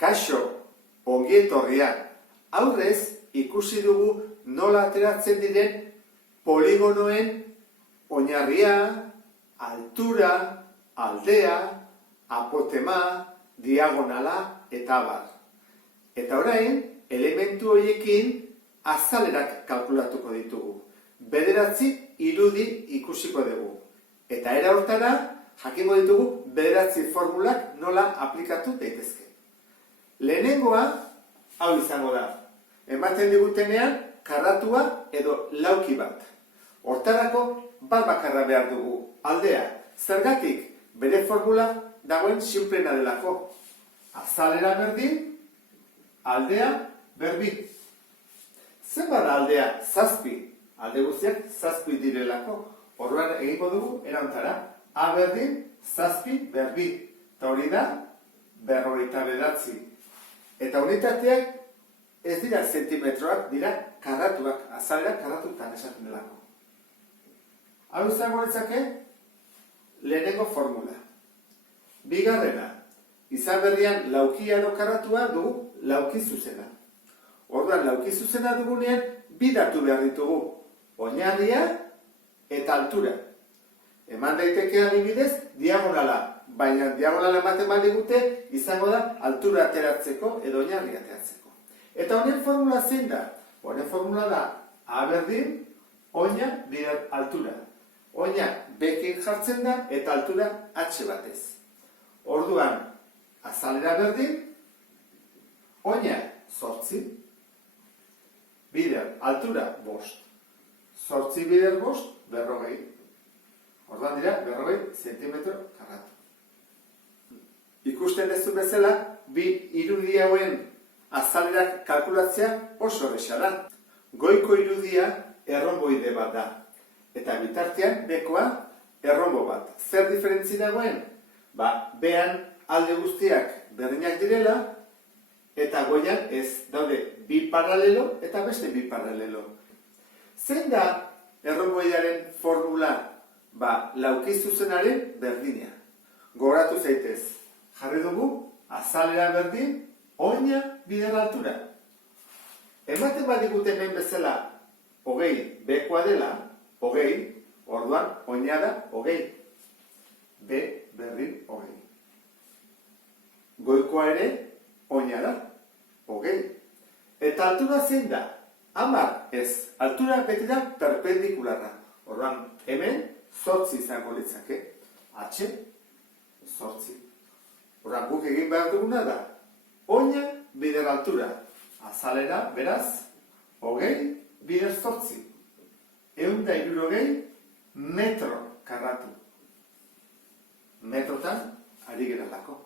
Kaixo, ongi etorria. Aurrez ikusi dugu nola ateratzen diren poligonoen oinarria, altura, aldea, apotema, diagonala eta abar. Eta orain, elementu horiekin azalerak kalkulatuko ditugu. 9 irudi ikusiko dugu. Eta era hortara, jakingo ditugu 9 formulak nola aplikatu daitezke. Lehenengoa, hau izango da. Ematen digutenean, karratua edo lauki bat. Hortarako, bat bakarra behar dugu, aldea. Zergatik, bere formula dagoen sinplena delako. Azalera berdin, aldea berbi. Zer bada aldea? 7. Alde guztiak 7 direlako. Orduan egingo dugu, erantara. A berdin, 7 berbi. Eta hori da, 59. Eta unitateak ez dira zentimetroak, dira karratuak, azalera karratutan esaten delako. Hau izango litzake, lehenengo formula. Bigarrena, izan berrian laukia edo karratua dugu lauki zuzena. Orduan, lauki zuzena dugunean, bi datu behar ditugu, oinarria eta altura. Eman daiteke adibidez, diagonala. Baina diagonala ematen badigute, izango da altura ateratzeko edo oinarria ateratzeko. Eta honen formula zein da? Honen formula da A berdin, oina bider altura. Oina bekin jartzen da eta altura H batez. Orduan, azalera berdin, oina 8, bider altura 5. 8 bider 5, 40. Orduan dira, 40 zentimetro karratu. Ikusten duzu bezala, bi irudi hauen azalerak kalkulatzea oso erraza da. Goiko irudia erronboide bat da. Eta bitartean bekoa erronbo bat. Zer diferentzi dagoen? Bean alde guztiak berdinak direla, eta goian ez daude bi paralelo eta beste bi paralelo. Zein da erronboidearen formula? Lauki zuzenaren berdina. Gogoratu zaitez. Jarri dugu, azalera berdin, oina bider altura. Ematen badigute hemen bezala, 20 bekoa dela, 20, orduan oina da 20. B berdin 20. Goikoa ere, oina da 20. Eta altura zein da? 10 ez. Altura beti da perpendikularra. Orduan, hemen 8 izango litzake. H, 8. Horran guk egin behar duguna da, oina bider altura, azalera, beraz, 20 bider 8. 160 metro karratu. Metrotan ari geralako.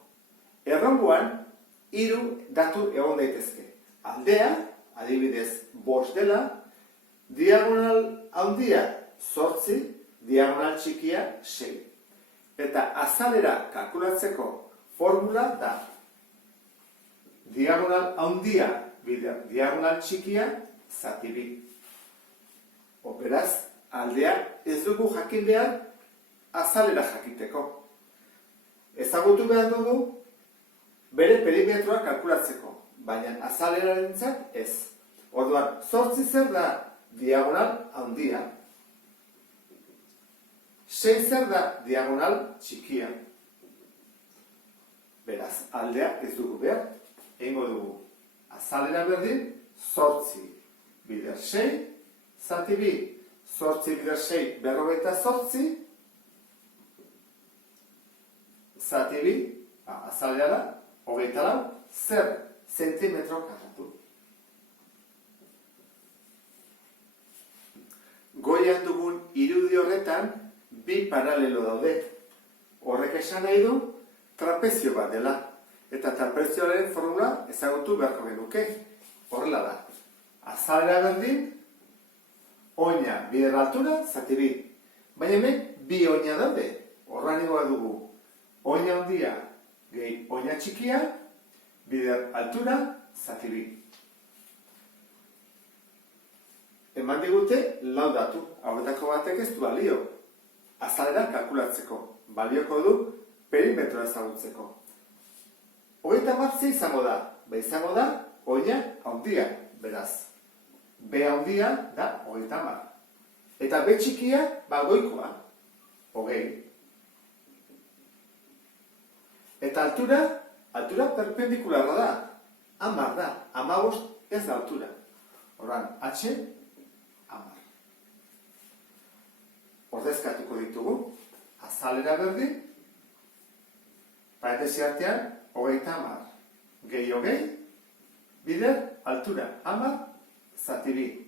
Errongoan, 3 datu egon daitezke. Aldea, adibidez, 5 dela, diagonal handia 8, diagonal txikia 6. Eta azalera kalkulatzeko formula da diagonal handia bider diagonal txikia zati 2. Beraz, aldea ez dugu jakin behar azalera jakiteko. Ezagutu behar dugu bere perimetroa kalkulatzeko, baina azalerarentzat ez. Orduan, 8 zer da diagonal handia. 6 zer da diagonal txikia. Beraz, aldea ez dugu behar, egingo dugu azalera berdin, 8 bider 6, zati 2, 8 bider 6, 48, zati 2, azalera da, 24, zer zentimetro karratu. Goian dugun irudi horretan, bi paralelo daude. Horrek esan nahi du, trapezio bat dela. Eta trapezioaren formula ezagutu beharko genuke. Horrela da. Azalera berdin, oina bider altura, zati 2. Baina hemen, bi oina daude. Horran egoa dugu. Oina handia, gehi oina txikia, bider altura, zati 2. Eman digute, 4 datu. Hauetako batek ez du balio. Azalera kalkulatzeko. Balioko du perimetroa ezagutzeko. Hogeita hamar ze izango da? Izango da, oina handia, beraz. B handia da hogeita hamar. Eta B txikia, goikoa, hogei. Eta altura perpendikularra da, 10 da, 15 ez da altura. Orduan, H, 10. Ordezkatuko ditugu, azalera berdin, parentesi artean, hogeita hamar. Gehi hogei, bider, altura, 10, zati bi.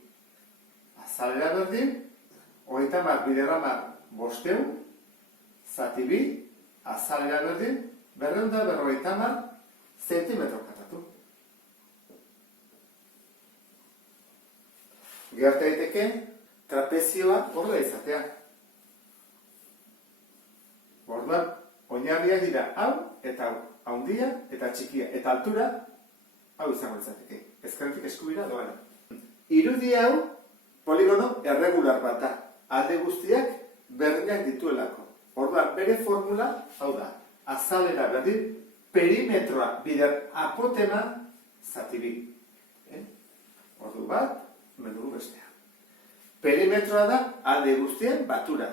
Azalera berdin, hogeita hamar, bider 10, 500, zati bi, azalera berdin, 250 zentimetro karratu. Gerta daiteke trapezioa horrela izatea. Orduan, oinarriak dira hau eta hau, handia eta txikia, eta altura hau izango izateke. Ezkerretik eskubira doana. Irudi hau poligono erregular bat da. Alde guztiak berdinak dituelako. Orduan, bere formula hau da. Azalera berdin, perimetroa bider apotema zati bi. Ordu bat, menuru bestea. Perimetroa da alde guztien batura.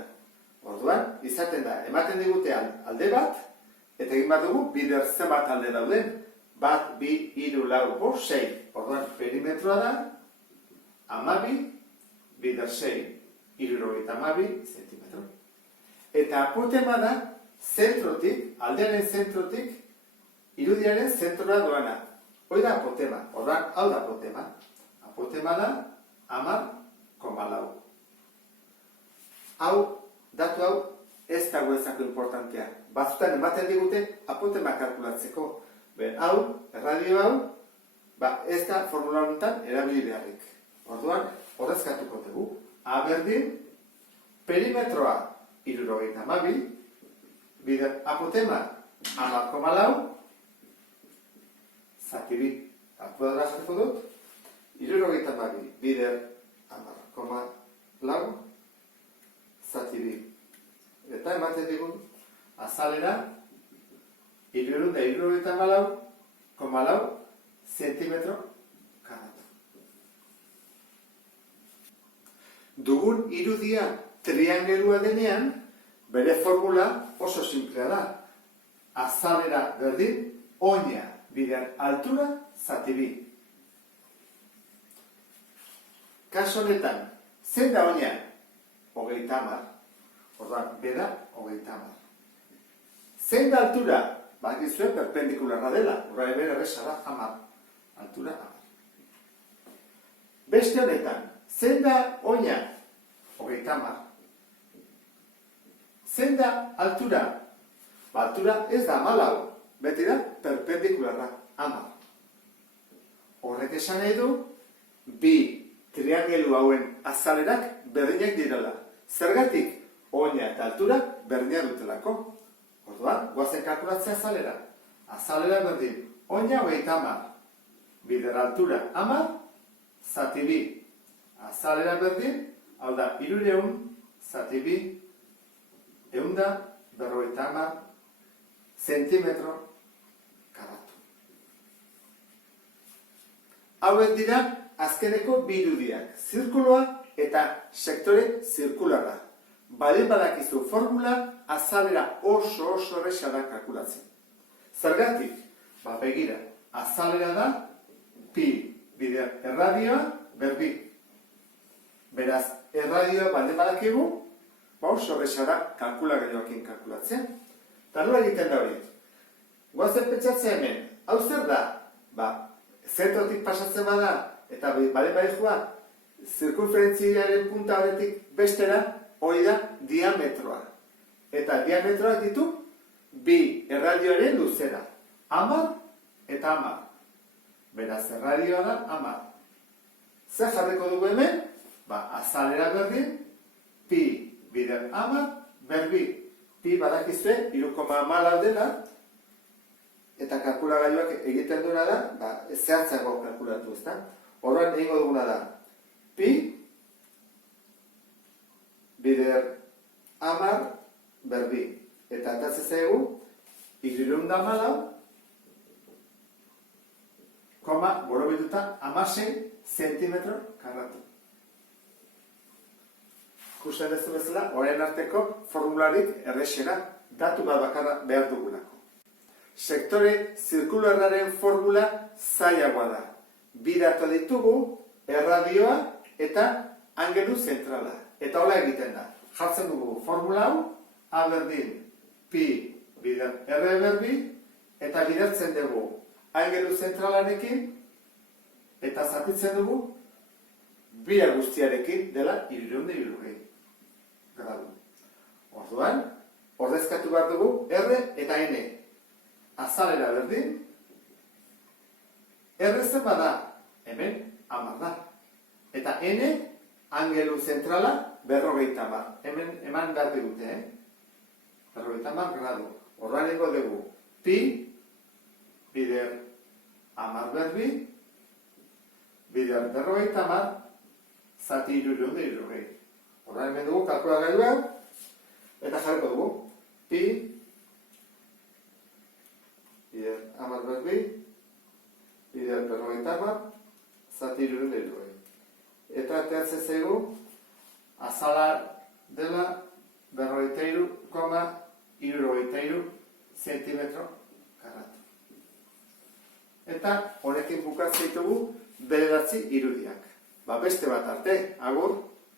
Orduan, izaten da, ematen digutean alde bat, eta egin bat dugu, bider zenbat alde dauden, 1, 2, 3, 4, 5, 6. Orduan, perimetroa da, 12, bider 6, 72 zentimetro. Eta apotema da, zentrotik, aldearen zentrotik, irudiaren zentrora doana. Hoi da apotema, orduan, hau da apotema. Apotema da, 10,4. Hau, datu hau, ez dago ezako importantea. Batzutan ematen digute apotema kalkulatzeko. Hau, erradio hau, ez da formula honetan erabili beharrik. Orduan, horrezkatuko dugu. A berdin, perimetroa 72, bider apotema 10,4, zati bi, kalkuladora jarriko dut, 72, bider 10,4, zati bi. Eta ematen digun, azalera, 374,4 zentimetro karratu. Dugun irudia triangelua denean, bere formula oso simplea da. Azalera berdin, oina bider altura zati bi. Kaso honetan, zein da oina? 30. Orduan, beda 30. Zein da altura? Bakizue perpendikularra dela. Horra ebera erresa da, 10. Altura 10. Beste honetan, zein da oina? 30. Zein da altura? Altura ez da 14, beti da perpendikularra, 10. Horrek esan nahi du, bi triangelu hauen azalerak berdinak direla. Zergatik, oina eta altura berdinak dutelako. Orduan, goazen kalkulatzea azalera. Azalera berdin, oina 30, bider altura 10, zati bi. Azalera berdin, hau da, 300, zati bi, 150 zentimetro karratu. Hauek dira azkeneko bi irudiak, zirkuloa eta sektore zirkularra. Baldin badakizu formula, azalera oso erresa da kalkulatzen. Zergatik? Begira, azalera da pi bider erradioa berbi. Beraz, erradioa baldin badakigu, oso erresa da kalkulagailuakin kalkulatzen. Eta nola egiten da hori? Goazen pentsatzen hemen, hau zer da? Zentrotik pasatzen bada, eta baldin badikua, zirkunferentziaren punta horretik bestera, hori da diametroa. Eta diametroak ditu, bi erradioaren luzera. 10 eta 10. Beraz, erradioa da 10. Zer jarriko dugu hemen? Azalera berdin, pi bider 10, berbi. Pi badakizue, 3,4 dela, eta kalkulagailuak egiten duena da, zehatzago kalkulatu ezta. Horren egingo duguna da, pi bider 10 berbi. Eta atatzen zaigu, 314 borobilduta 16 zentimetro karratu. Ikusten duzu bezala, orain arteko formularik errexena, datu bat bakarra behar dugulako. Sektore zirkularraren formula zailagoa da. Bi datu ditugu, erradioa eta angelu zentrala. Eta hola egiten da. Jartzen dugu formula hau, A berdin pi bider R berbi, eta bidertzen dugu angelu zentralarekin, eta zatitzen dugu bira guztiarekin dela 360 gradu. Orduan, ordezkatu behar dugu R eta N. Azalera berdin, R zen bada, hemen 10 da. Eta N, angelu zentrala, 50. Hemen eman behar digute, 50 gradu. Orduan ego dugu pi, bider 10 berbi, bider 50, zati 360. Orduan hemen dugu kalkulagailua, eta jarriko dugu pi, bider 10 berbi, bider 50, zati 360. Eta ateatzen zaigu, azala dela 43,63 zentimetro karratu. Eta honekin bukatzen ditugu 9 irudiak. Beste bat arte, agur!